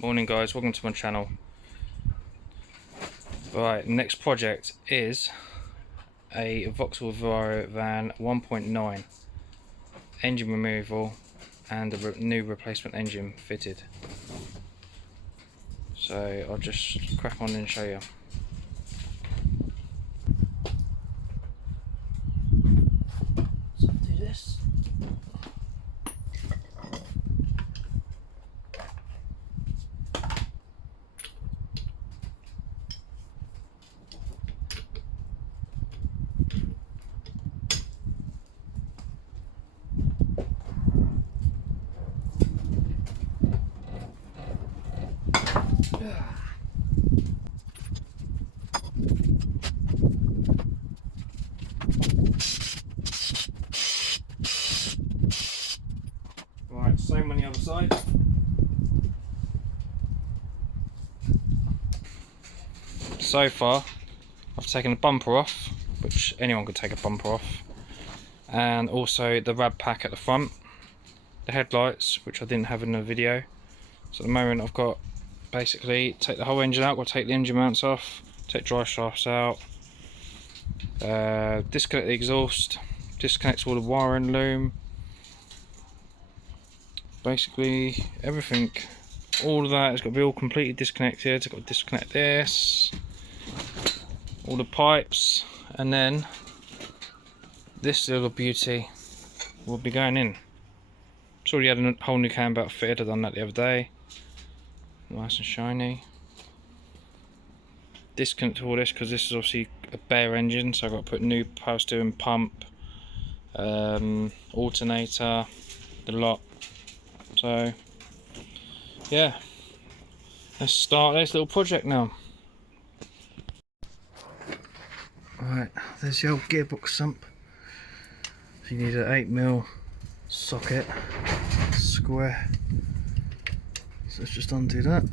Morning guys, welcome to my channel. Right, next project is a Vauxhall Vivaro van 1.9 engine removal and a new replacement engine fitted. So I'll just crack on and show you. So I'll do this. Right, same on the other side. So far, I've taken the bumper off, which anyone could take a bumper off, and also the rad pack at the front, the headlights, which I didn't have in the video. So at the moment I've got basically take the whole engine out, got to take the engine mounts off, take drive shafts out, disconnect the exhaust, disconnect all the wiring loom, basically everything. All of that has got to be all completely disconnected. I've got to disconnect this, all the pipes, and then this little beauty will be going in. It's already had a whole new cam belt fitted. I've done that the other day. Nice and shiny. Disconnect all this because this is obviously a bare engine, so I've got to put new power steering pump, alternator, the lot. So yeah, let's start this little project now. Right, there's the old gearbox sump. So you need an 8mm socket, square. So let's just undo that.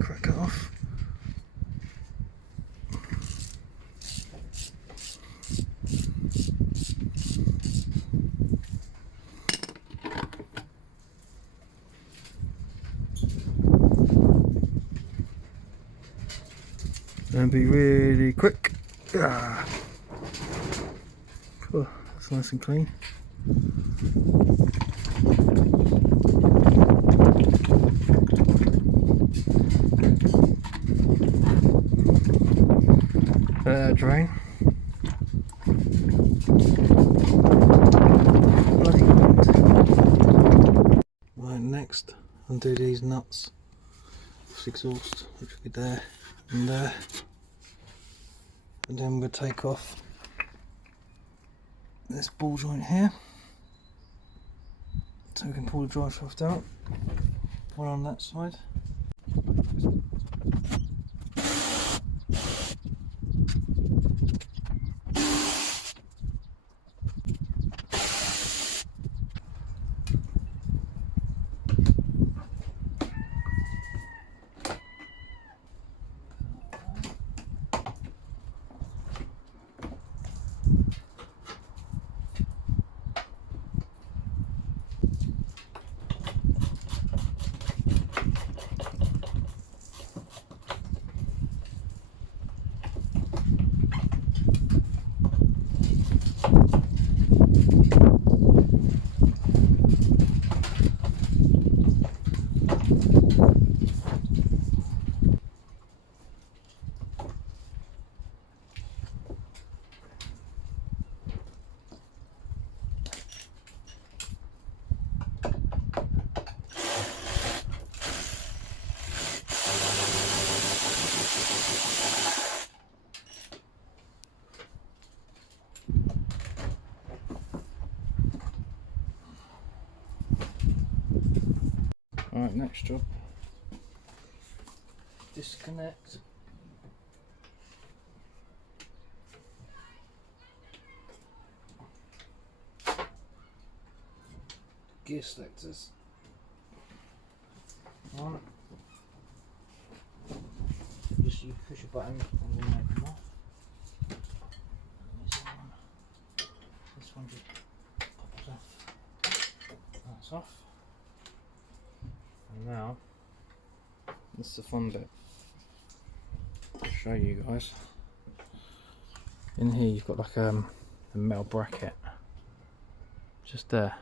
Crack it off. And be really quick. Oh, that's nice and clean. Drain. Bloody wind. Right, next undo these nuts. Exhaust, which will be there and there. And then we'll take off this ball joint here, so we can pull the drive shaft out. One on that side. Alright, next job. Disconnect. Gear selectors. Right. Just you push a button and then they come off. bolts off. And now, this is the fun bit. I'll show you guys. In here you've got like a metal bracket. Just there.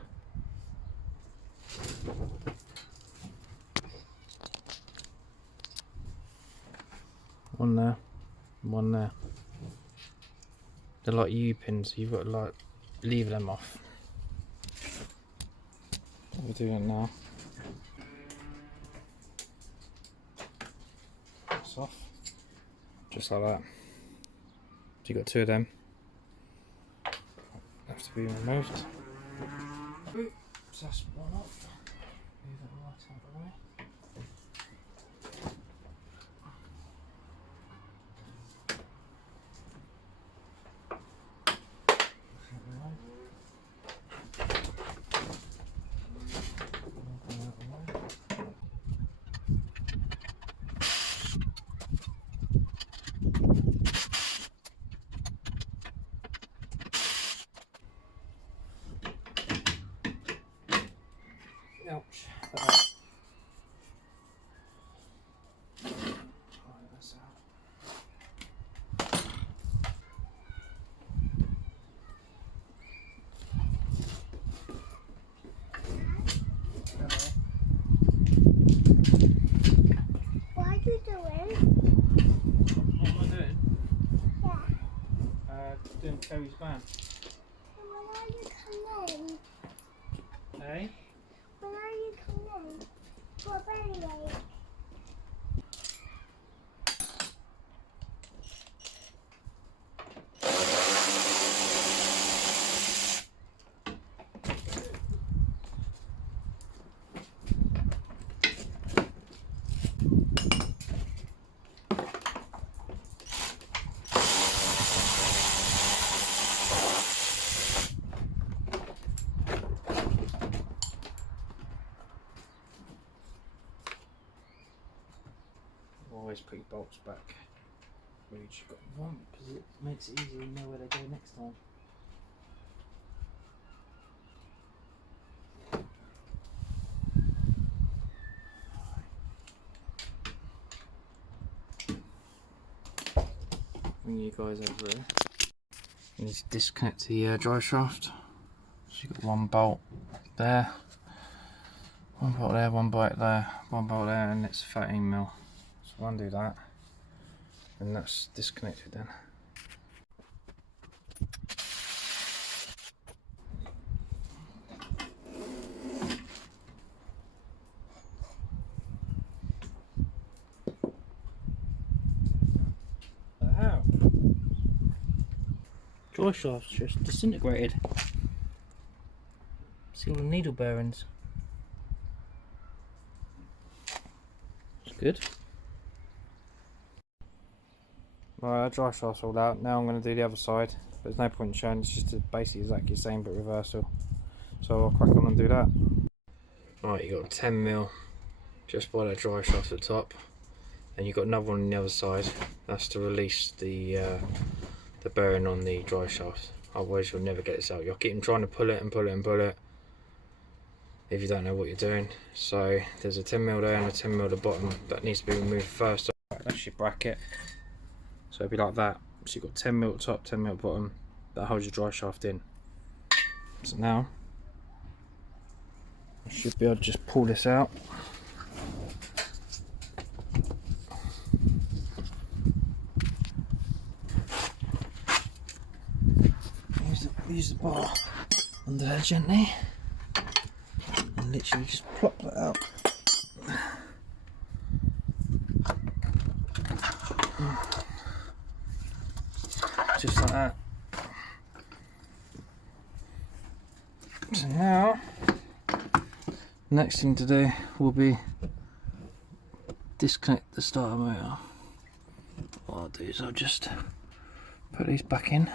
One there, and one there. They're like U-pins, so you've got to like leave them off. We're doing it now. It's off. Just like that. So you've got two of them. Have to be removed. Oops, that's one off. Move that right out of the way. Ouch. Right, that's out. What are you doing? What am I doing? Yeah. Doing Terry's van. When are you coming? Hey? When are you coming? For anyway. Always put your bolts back where you got one because it makes it easier to know where they go next time. Bring you guys over here. You need to disconnect the drive shaft. So you've got one bolt there, one bolt there, one bolt there, one bolt there, and it's 13mm. So undo that, and that's disconnected then. How? Drive shaft's just disintegrated. See all the needle bearings. It's good. Right, that drive shaft's all out. Now I'm going to do the other side. There's no point in showing, it's just basically exactly the same but reversal. So I'll crack on and do that. Right, you got 10mm just by that drive shaft at the top. And you've got another one on the other side. That's to release the bearing on the drive shaft. Otherwise you'll never get this out. You'll keep trying to pull it and pull it and pull it if you don't know what you're doing. So there's a 10mm there and a 10mm at the bottom that needs to be removed first. That's your bracket. So it'll be like that. So you've got 10mm at the top, 10mm at the bottom. That holds your drive shaft in. So now I should be able to just pull this out. Use the bar under there gently and literally just plop that out. Just like that. So now, next thing to do will be disconnect the starter motor. What I'll do is I'll just put these back in.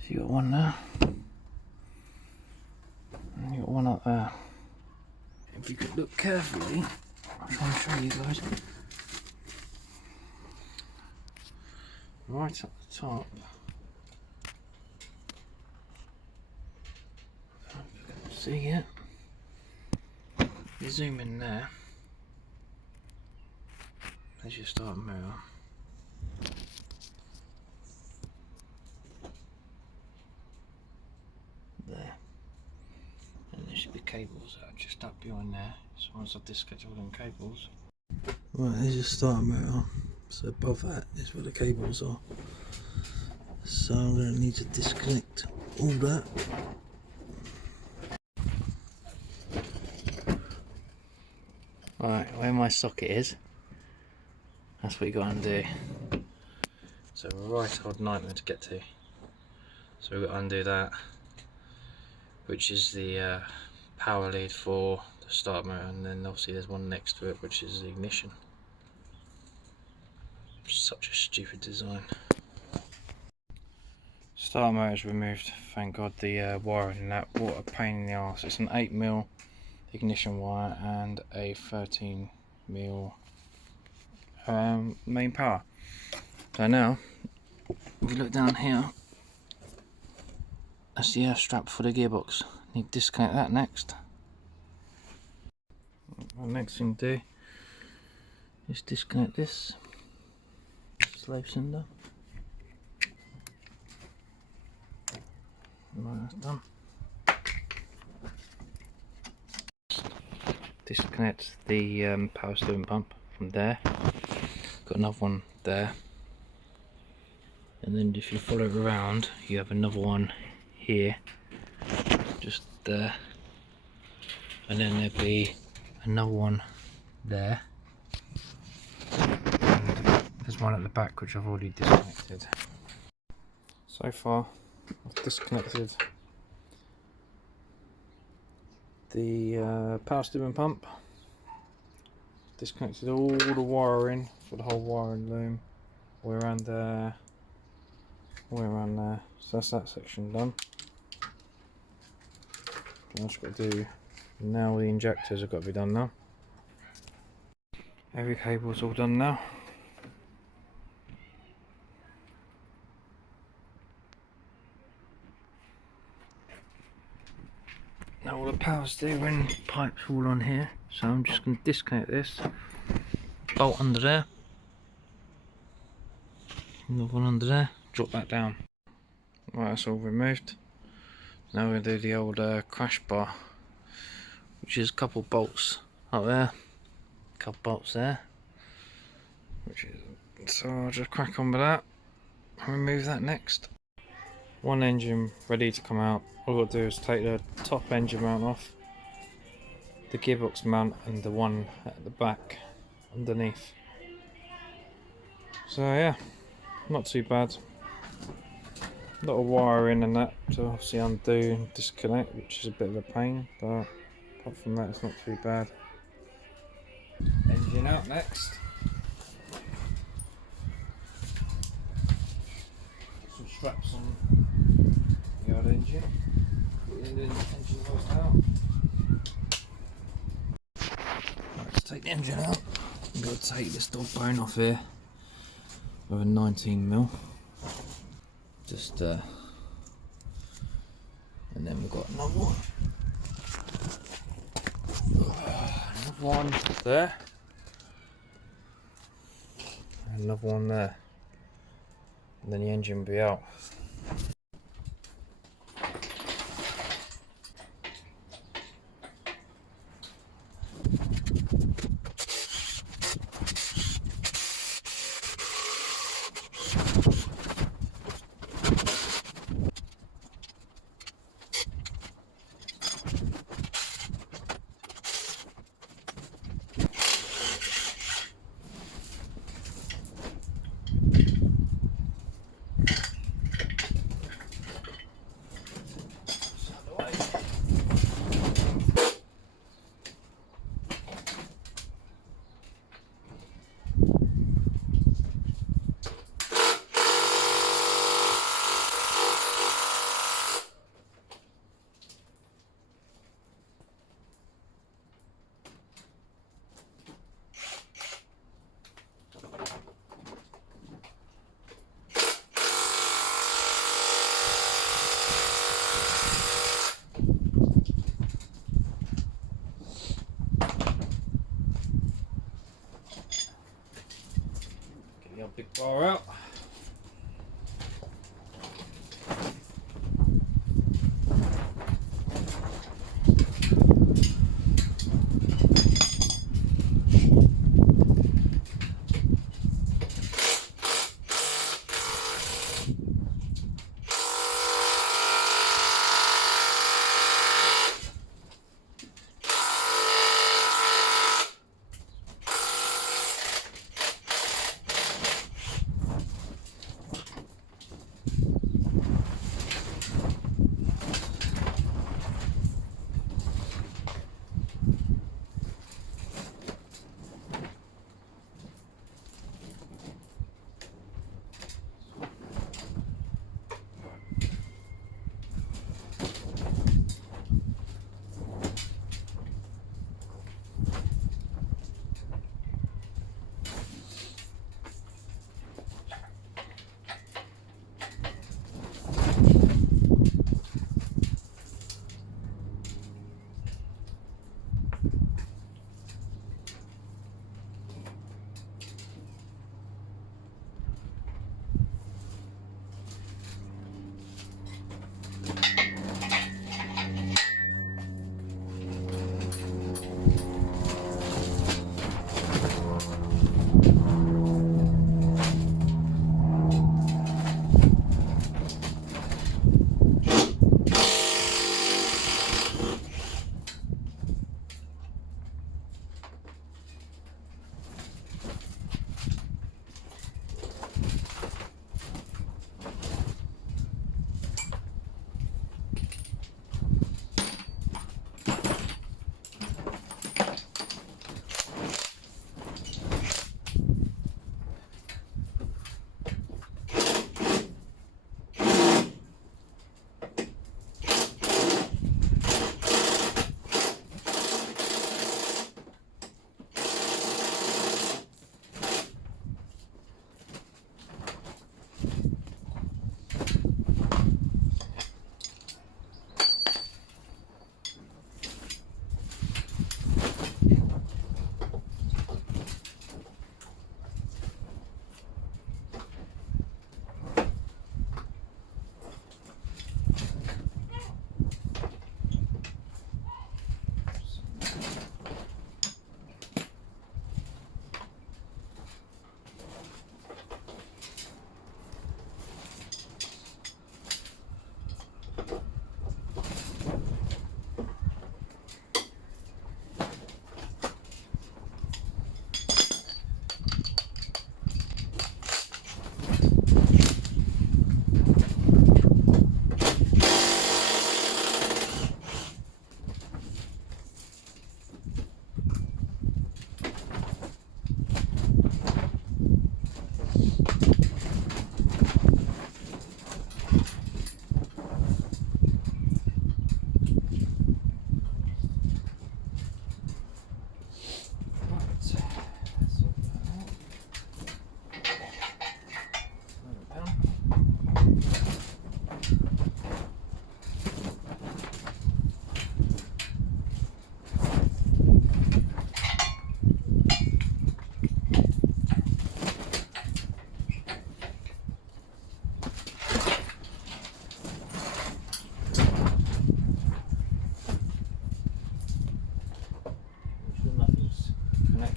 So you got one there, and you got one up there. If you could look carefully, I'll try and show you guys. Right at the top, see it? You zoom in there, there's your start mirror. There. And there should be cables that are just up behind there. So once I've disconnected all them cables. Right, there's your start mirror. So above that is where the cables are. So I'm going to need to disconnect all that. Right, where my socket is, that's what you got to undo. So right old nightmare to get to. So we've got to undo that, which is the power lead for the start motor, and then obviously there's one next to it which is the ignition. Such a stupid design. Start motor is removed, thank god. The wiring in that, what a pain in the arse. It's an 8mm ignition wire and a 13mm main power. So now, if you look down here, that's the air strap for the gearbox. Need to disconnect that next. The next thing to do is disconnect this slave cylinder. Right, that's done. Disconnect the power steering pump from there. Got another one there. And then if you follow it around, you have another one here, just there. And then there'll be another one there. And there's one at the back which I've already disconnected. So far, I've disconnected the power steering pump, disconnected all the wiring for the whole wiring loom, all the way around there, all the way around there. So that's that section done. I've just got to do now. The injectors have got to be done now. Every cable's all done now. Now all the power steering pipes all on here, so I'm just going to disconnect this, bolt under there, another one under there, drop that down. Right, that's all removed. Now we're going to do the old crash bar, which is a couple bolts up there, a couple bolts there, so I'll just crack on with that and remove that next. One engine ready to come out. All I've got to do is take the top engine mount off, the gearbox mount and the one at the back underneath. So yeah, not too bad. A lot of wiring and that to obviously undo and disconnect, which is a bit of a pain, but apart from that it's not too bad. Engine out next. Some straps on the old engine. Put the engine hoist out. Right, let's take the engine out. I'm going to take this dog bone off here with a 19mm. Just and then we've got another one. Another one there. And another one there. And then the engine will be out.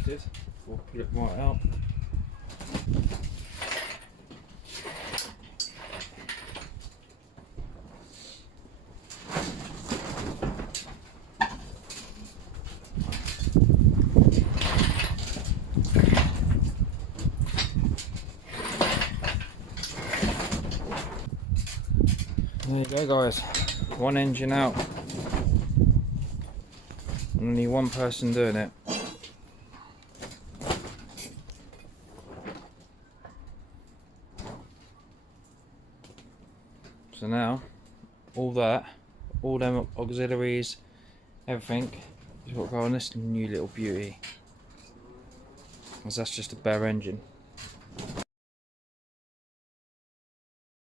disconnected. We'll pull it right out. There you go, guys. One engine out. Only one person doing it. So now, all them auxiliaries, everything is what go on this new little beauty. Because that's just a bare engine.